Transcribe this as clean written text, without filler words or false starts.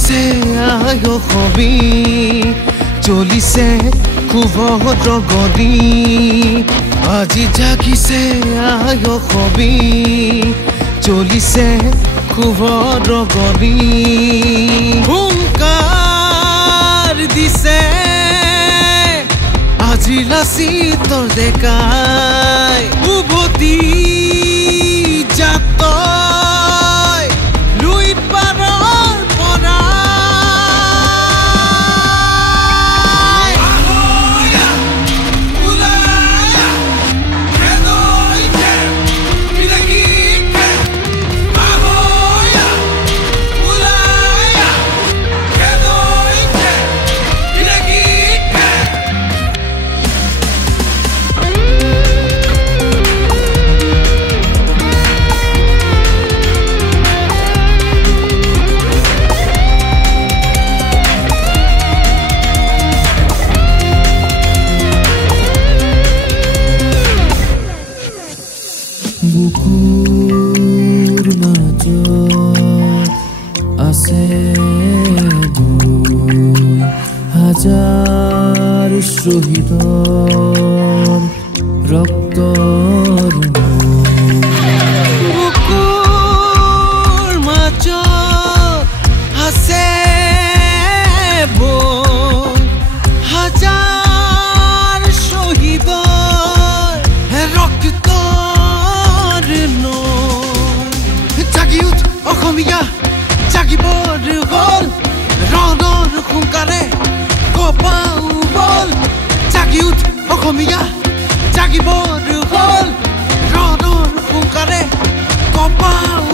জাগিছে আয় হবি চলিছে খুব ৰগদি আজি জাগিছে আয় হবি চলিছে খুব ৰগদি হুংকাৰ দিছে আজি লাচি তোৰ দেখাই উভতি যাত বুকুৰ মাজত আছে ২,০০০ শ্বহীদৰ ৰক্তৰ বুকুৰ মাজত আছে ২,০০০ শ্বহীদৰ ৰক্ত অসমীয়া জাগিব হ'ল ৰণৰ হুংকাৰে কপাও বল জাগি উঠ অসমীয়া জাগিব হ'ল ৰণৰ হুংকাৰে কপাও